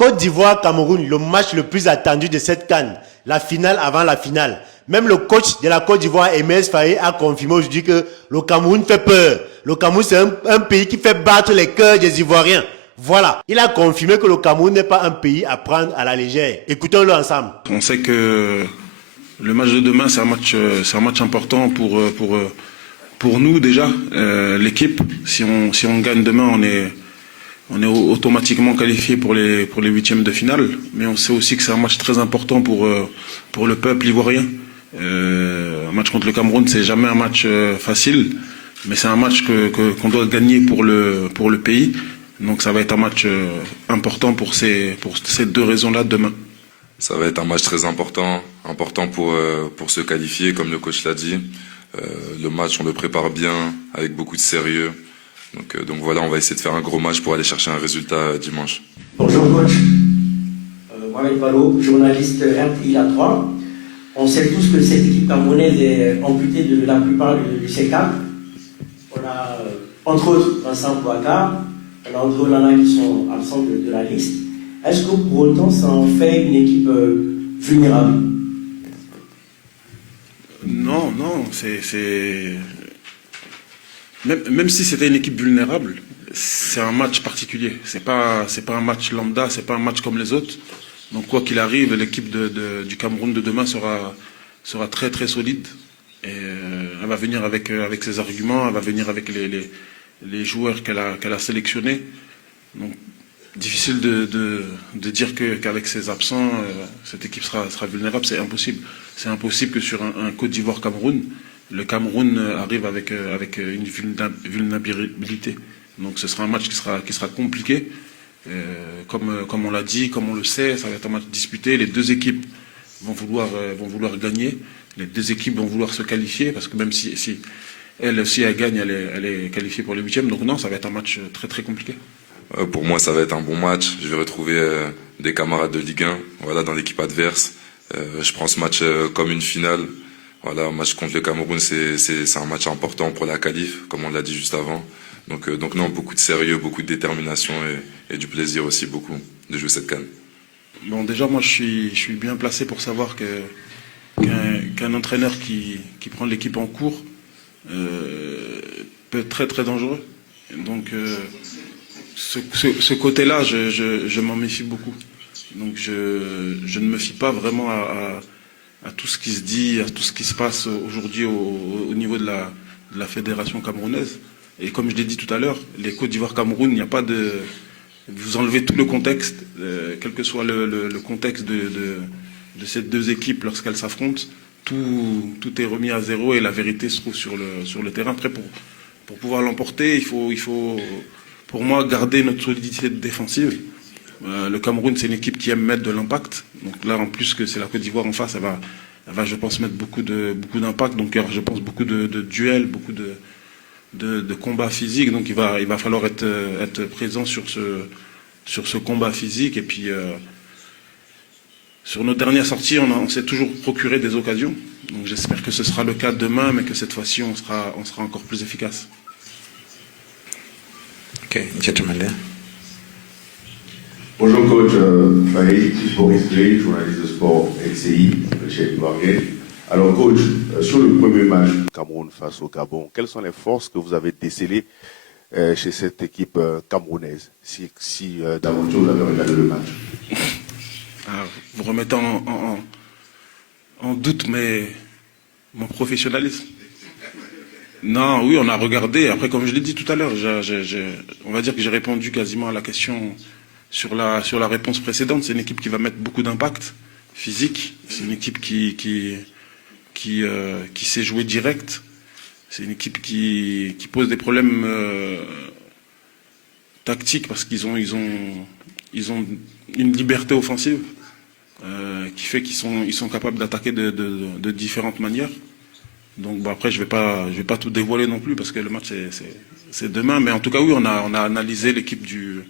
Côte d'Ivoire-Cameroun, le match le plus attendu de cette CAN, la finale avant la finale. Même le coach de la Côte d'Ivoire, Aimé Faye, a confirmé aujourd'hui que le Cameroun fait peur. Le Cameroun, c'est un pays qui fait battre les cœurs des Ivoiriens. Voilà. Il a confirmé que le Cameroun n'est pas un pays à prendre à la légère. Écoutons-le ensemble. On sait que le match de demain, c'est un match important pour nous déjà, l'équipe. Si on gagne demain, on est automatiquement qualifié pour les huitièmes de finale. Mais on sait aussi que c'est un match très important pour le peuple ivoirien. Un match contre le Cameroun, c'est jamais un match facile, mais c'est un match qu'on doit gagner pour le pays. Donc ça va être un match important pour ces deux raisons-là demain. Ça va être un match très important pour se qualifier, comme le coach l'a dit. Le match, on le prépare bien, avec beaucoup de sérieux. Donc voilà, on va essayer de faire un gros match pour aller chercher un résultat dimanche. Bonjour coach, Mohamed Balo, journaliste RTI 3. On sait tous que cette équipe camerounaise est amputée de la plupart du C4. On a entre autres Vincent Bouaka, on a André Onana qui sont absents de la liste. Est-ce que pour autant ça en fait une équipe vulnérable? Non, même si c'était une équipe vulnérable, c'est un match particulier. C'est pas un match lambda, c'est pas un match comme les autres. Donc quoi qu'il arrive, l'équipe du Cameroun de demain sera très très solide. Et elle va venir avec ses arguments, elle va venir avec les joueurs qu'elle a sélectionnés. Donc difficile de dire qu'avec ses absents, cette équipe sera vulnérable. C'est impossible. C'est impossible que sur un Côte d'Ivoire-Cameroun, le Cameroun arrive avec une vulnérabilité. Donc ce sera un match qui sera compliqué. Comme on l'a dit, comme on le sait, ça va être un match disputé. Les deux équipes vont vouloir gagner. Les deux équipes vont vouloir se qualifier, parce que même si elle gagne, elle est qualifiée pour les huitièmes. Donc non, ça va être un match très très compliqué. Pour moi, ça va être un bon match. Je vais retrouver des camarades de Ligue 1, voilà, dans l'équipe adverse. Je prends ce match comme une finale. Voilà, un match contre le Cameroun, c'est un match important pour la qualif, comme on l'a dit juste avant. Donc non, beaucoup de sérieux, beaucoup de détermination et du plaisir aussi, beaucoup, de jouer cette CAN. Bon, déjà, moi, je suis bien placé pour savoir qu'un entraîneur qui prend l'équipe en cours peut être très très dangereux. Donc ce côté-là, je m'en méfie beaucoup. Donc je ne me fie pas vraiment à tout ce qui se dit, à tout ce qui se passe aujourd'hui au niveau de la fédération camerounaise. Et comme je l'ai dit tout à l'heure, les Côte d'Ivoire-Cameroun, il n'y a pas de... Vous enlevez tout le contexte, quel que soit le contexte de ces deux équipes lorsqu'elles s'affrontent, tout est remis à zéro et la vérité se trouve sur le terrain. Après, pour pouvoir l'emporter, il faut, pour moi, garder notre solidité défensive. Le Cameroun, c'est une équipe qui aime mettre de l'impact. Donc là, en plus que c'est la Côte d'Ivoire en face, elle va, je pense, mettre beaucoup d'impact. Donc je pense beaucoup de duels, beaucoup de combats physiques. Donc il va falloir être présent sur ce combat physique. Et puis sur nos dernières sorties, on s'est toujours procuré des occasions. Donc j'espère que ce sera le cas demain, mais que cette fois-ci, on sera encore plus efficace. Ok, gentleman there. Bonjour coach, Farid, Boris Gray, journaliste de sport LCI, chez Ivoirien. Alors coach, sur le premier match Cameroun face au Gabon, quelles sont les forces que vous avez décelées chez cette équipe camerounaise, si d'aventure vous avez regardé le match? Vous remettez en doute mon professionnalisme. Non, oui, on a regardé. Après, comme je l'ai dit tout à l'heure, on va dire que j'ai répondu quasiment à la question sur la réponse précédente. C'est une équipe qui va mettre beaucoup d'impact physique. C'est une équipe qui sait jouer direct. C'est une équipe qui pose des problèmes tactiques parce qu'ils ont une liberté offensive qui fait qu'ils sont capables d'attaquer de différentes manières. Donc après, je vais pas tout dévoiler non plus parce que le match c'est demain. Mais en tout cas, oui, on a analysé l'équipe du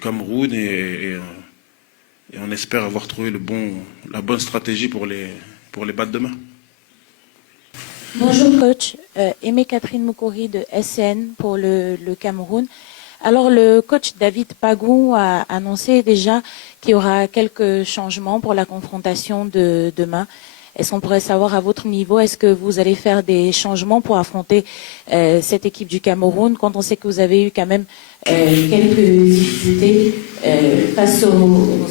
Cameroun et on espère avoir trouvé la bonne stratégie pour les battre demain. Bonjour coach, Aimé Catherine Moukori de SN pour le Cameroun. Alors, le coach David Pagou a annoncé déjà qu'il y aura quelques changements pour la confrontation de demain. Est-ce qu'on pourrait savoir à votre niveau, est-ce que vous allez faire des changements pour affronter cette équipe du Cameroun quand on sait que vous avez eu quand même quelques difficultés face aux Anglais?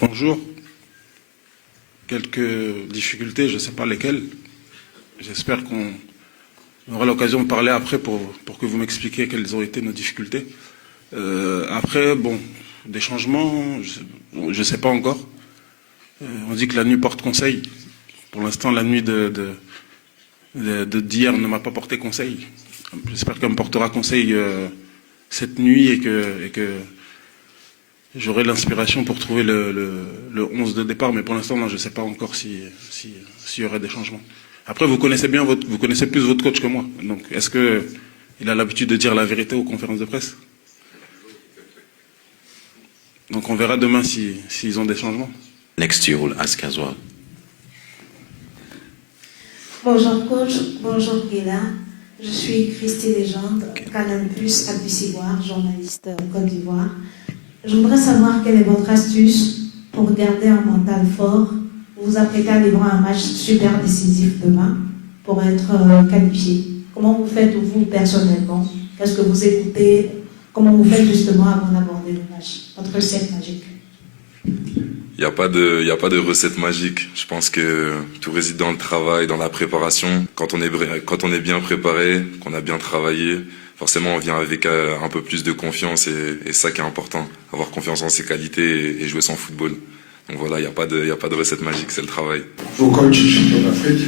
Bonjour. Quelques difficultés, je ne sais pas lesquelles. J'espère qu'on aura l'occasion de parler après pour que vous m'expliquiez quelles ont été nos difficultés. Après, bon, des changements, je ne sais pas encore. On dit que la nuit porte conseil. Pour l'instant, la nuit d'hier ne m'a pas porté conseil. J'espère qu'elle me portera conseil cette nuit et que j'aurai l'inspiration pour trouver le 11 de départ. Mais pour l'instant, non, je ne sais pas encore s'il y aurait des changements. Après, vous connaissez plus votre coach que moi. Donc, est-ce qu'il a l'habitude de dire la vérité aux conférences de presse? Donc, on verra demain s'ils ont des changements. Next you will ask as well. Bonjour coach, bonjour Guéla. Je suis Christy Légende, Canal Plus Abdou-Siboire, journaliste en Côte d'Ivoire. Je voudrais savoir quelle est votre astuce pour garder un mental fort. Vous vous apprêtez à livrer un match super décisif demain pour être qualifié. Comment vous faites vous personnellement? Qu'est-ce que vous écoutez? Comment vous faites justement avant d'aborder le match? Votre recette magique? Il n'y a pas de recette magique. Je pense que tout réside dans le travail, dans la préparation. Quand on est bien préparé, qu'on a bien travaillé, forcément on vient avec un peu plus de confiance et c'est ça qui est important. Avoir confiance en ses qualités et jouer son football. Donc voilà, il n'y a pas de recette magique, c'est le travail. Bonjour coach, champion d'Afrique.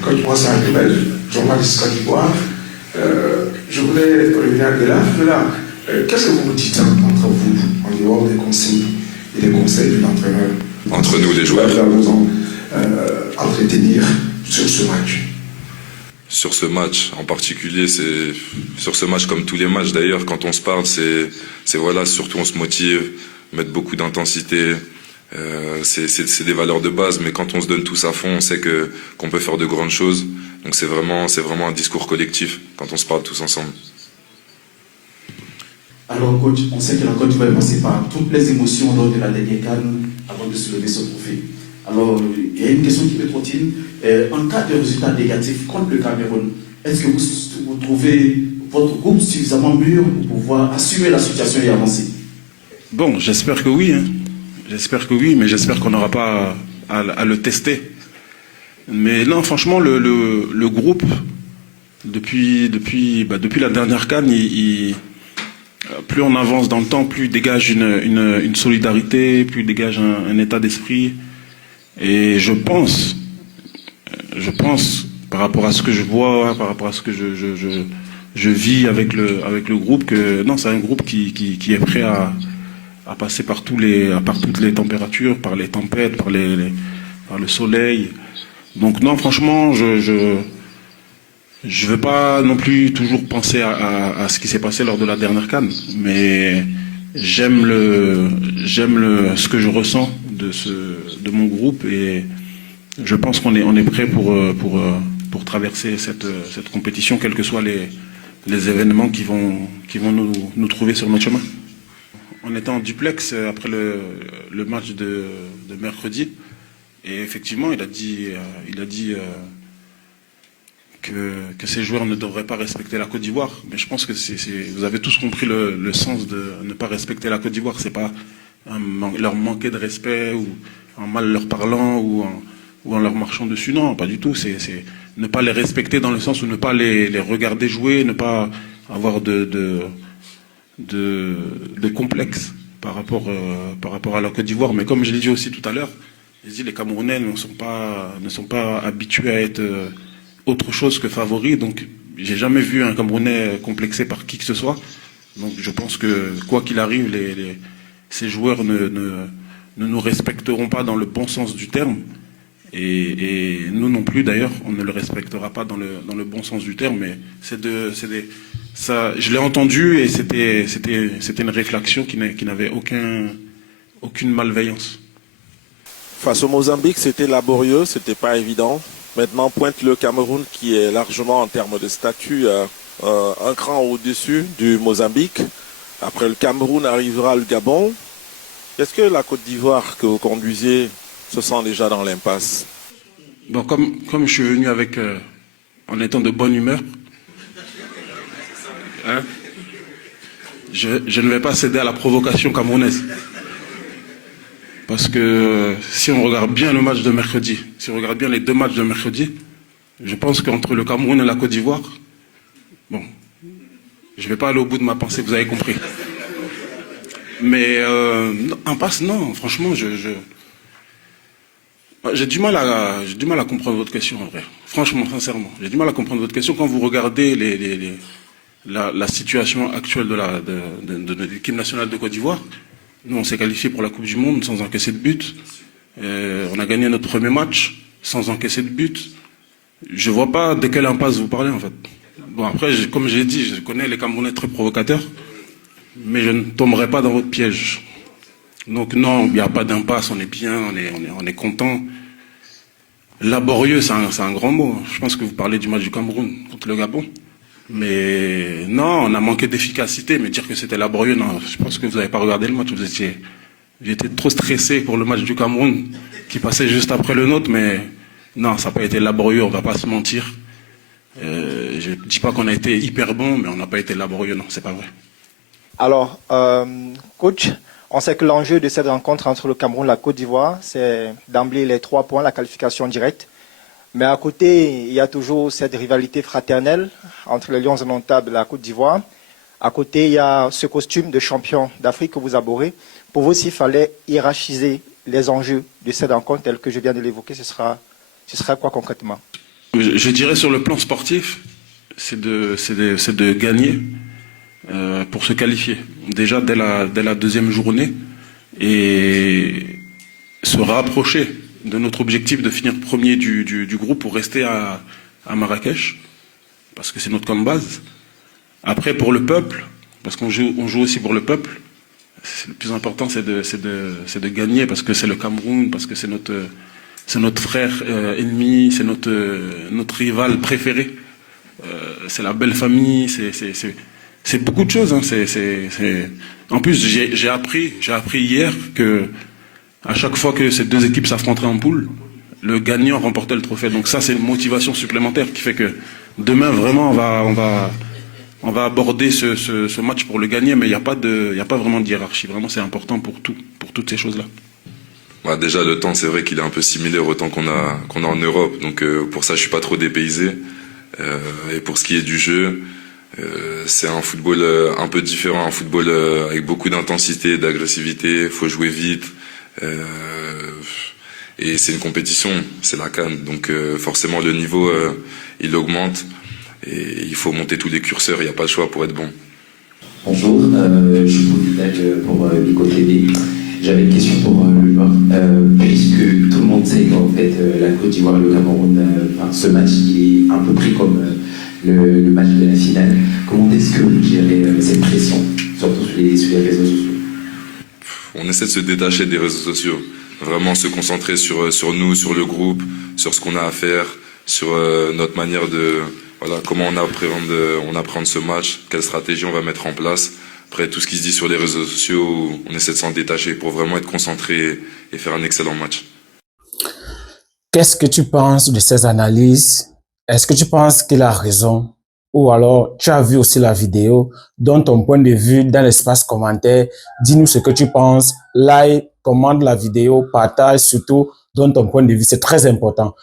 Coach, moi c'est un rebelle, journaliste Côte d'Ivoire. Je voulais revenir à Guéla. Qu'est-ce que vous vous dites entre vous, en dehors des consignes et des conseils de l'entraîneur? Entre nous, les joueurs. Vous entretenir sur ce match. Sur ce match en particulier, sur ce match comme tous les matchs d'ailleurs, quand on se parle, c'est voilà, surtout on se motive, mettre beaucoup d'intensité. C'est des valeurs de base, mais quand on se donne tous à fond, on sait qu'on peut faire de grandes choses. Donc c'est vraiment un discours collectif quand on se parle tous ensemble. Alors coach, on sait que la Côte d'Ivoire est passée par toutes les émotions lors de la dernière CAN avant de soulever ce trophée. Alors il y a une question qui me trottine. En cas de résultat négatif contre le Cameroun, est-ce que vous trouvez votre groupe suffisamment mûr pour pouvoir assumer la situation et avancer? Bon, j'espère que oui. J'espère que oui, mais j'espère qu'on n'aura pas à le tester. Mais non, franchement, le groupe, depuis la dernière CAN, plus on avance dans le temps, plus il dégage une solidarité, plus il dégage un état d'esprit. Et je pense, par rapport à ce que je vois, par rapport à ce que je vis avec le groupe, que non, c'est un groupe qui est prêt à passer par toutes les températures, par les tempêtes, par le soleil. Donc non, franchement, je veux pas non plus toujours penser à ce qui s'est passé lors de la dernière CAN, mais j'aime ce que je ressens de mon groupe et je pense qu'on est prêt pour traverser cette compétition, quels que soient les événements qui vont nous trouver sur notre chemin. On était en duplex après le match de mercredi et effectivement il a dit que ces joueurs ne devraient pas respecter la Côte d'Ivoire. Mais je pense que vous avez tous compris le sens de ne pas respecter la Côte d'Ivoire. C'est pas leur manquer de respect ou en mal leur parlant ou en leur marchant dessus. Non, pas du tout. C'est ne pas les respecter dans le sens où ne pas les regarder jouer, ne pas avoir de complexes par rapport à la Côte d'Ivoire. Mais comme je l'ai dit aussi tout à l'heure, les Camerounais ne sont pas habitués à être autre chose que favoris. Donc j'ai jamais vu un Camerounais complexé par qui que ce soit. Donc je pense que quoi qu'il arrive, ces joueurs ne nous respecteront pas dans le bon sens du terme. Et nous non plus d'ailleurs, on ne le respectera pas dans le bon sens du terme. Mais ça, je l'ai entendu et c'était une réflexion qui n'avait aucune malveillance. Face au Mozambique, c'était laborieux, c'était pas évident. Maintenant, pointe le Cameroun qui est largement en termes de statut un cran au-dessus du Mozambique. Après le Cameroun arrivera le Gabon. Est-ce que la Côte d'Ivoire que vous conduisez se sent déjà dans l'impasse? Bon, comme je suis venu avec, en étant de bonne humeur, hein, je ne vais pas céder à la provocation camerounaise. Parce que si on regarde bien le match de mercredi, si on regarde bien les deux matchs de mercredi, je pense qu'entre le Cameroun et la Côte d'Ivoire, bon, je ne vais pas aller au bout de ma pensée, vous avez compris. Mais impasse, non, franchement, j'ai du mal à comprendre votre question, en vrai. Franchement, sincèrement, j'ai du mal à comprendre votre question quand vous regardez la situation actuelle de l'équipe nationale de Côte d'Ivoire. Nous, on s'est qualifié pour la Coupe du Monde sans encaisser de but. On a gagné notre premier match sans encaisser de but. Je vois pas de quelle impasse vous parlez, en fait. Bon, après, comme j'ai dit, je connais les Camerounais très provocateurs, mais je ne tomberai pas dans votre piège. Donc non, il n'y a pas d'impasse, on est bien, on est content. Laborieux, c'est un grand mot. Je pense que vous parlez du match du Cameroun contre le Gabon. Mais non, on a manqué d'efficacité, mais dire que c'était laborieux, non. Je pense que vous n'avez pas regardé le match, j'étais trop stressé pour le match du Cameroun, qui passait juste après le nôtre, mais non, ça n'a pas été laborieux, on ne va pas se mentir. Je ne dis pas qu'on a été hyper bon, mais on n'a pas été laborieux, non, c'est pas vrai. Alors, coach, on sait que l'enjeu de cette rencontre entre le Cameroun et la Côte d'Ivoire, c'est d'emblée les 3 points, la qualification directe. Mais à côté, il y a toujours cette rivalité fraternelle entre les Lions indomptables et la Côte d'Ivoire. À côté, il y a ce costume de champion d'Afrique que vous abordez. Pour vous, s'il fallait hiérarchiser les enjeux de cette rencontre, tel que je viens de l'évoquer, ce sera quoi concrètement? Je dirais sur le plan sportif, c'est de gagner pour se qualifier. Déjà dès la deuxième journée et se rapprocher de notre objectif de finir premier du groupe pour rester à Marrakech, parce que c'est notre camp de base. Après, pour le peuple, parce qu'on joue aussi pour le peuple, le plus important, c'est de gagner, parce que c'est le Cameroun, parce que c'est notre frère ennemi, c'est notre rival préféré. C'est la belle famille, c'est beaucoup de choses. Hein. En plus, j'ai appris hier que à chaque fois que ces deux équipes s'affronteraient en poule, le gagnant remportait le trophée. Donc ça, c'est une motivation supplémentaire qui fait que demain, vraiment, on va aborder ce match pour le gagner, mais il n'y a pas vraiment de hiérarchie. Vraiment, c'est important pour toutes ces choses-là. Bah déjà, le temps, c'est vrai qu'il est un peu similaire au temps qu'on a en Europe. Donc pour ça, je suis pas trop dépaysé. Et pour ce qui est du jeu, c'est un football un peu différent, un football avec beaucoup d'intensité, d'agressivité. Faut jouer vite. Et c'est une compétition, c'est la CAN, donc forcément le niveau il augmente et il faut monter tous les curseurs, il n'y a pas le choix pour être bon. Bonjour, je suis pour Nico TV. J'avais une question pour le joueur, puisque tout le monde sait qu'en fait la Côte d'Ivoire et le Cameroun, ce match il est un peu pris comme le match de la finale. Comment est-ce que vous gérez cette pression, surtout sur les réseaux sociaux? On essaie de se détacher des réseaux sociaux, vraiment se concentrer sur nous, sur le groupe, sur ce qu'on a à faire, sur notre manière comment on appréhende ce match, quelle stratégie on va mettre en place. Après, tout ce qui se dit sur les réseaux sociaux, on essaie de s'en détacher pour vraiment être concentré et faire un excellent match. Qu'est-ce que tu penses de ces analyses? Est-ce que tu penses qu'il a raison? Ou alors, tu as vu aussi la vidéo, donne ton point de vue dans l'espace commentaire, dis-nous ce que tu penses, like, commente la vidéo, partage, surtout, donne ton point de vue, c'est très important.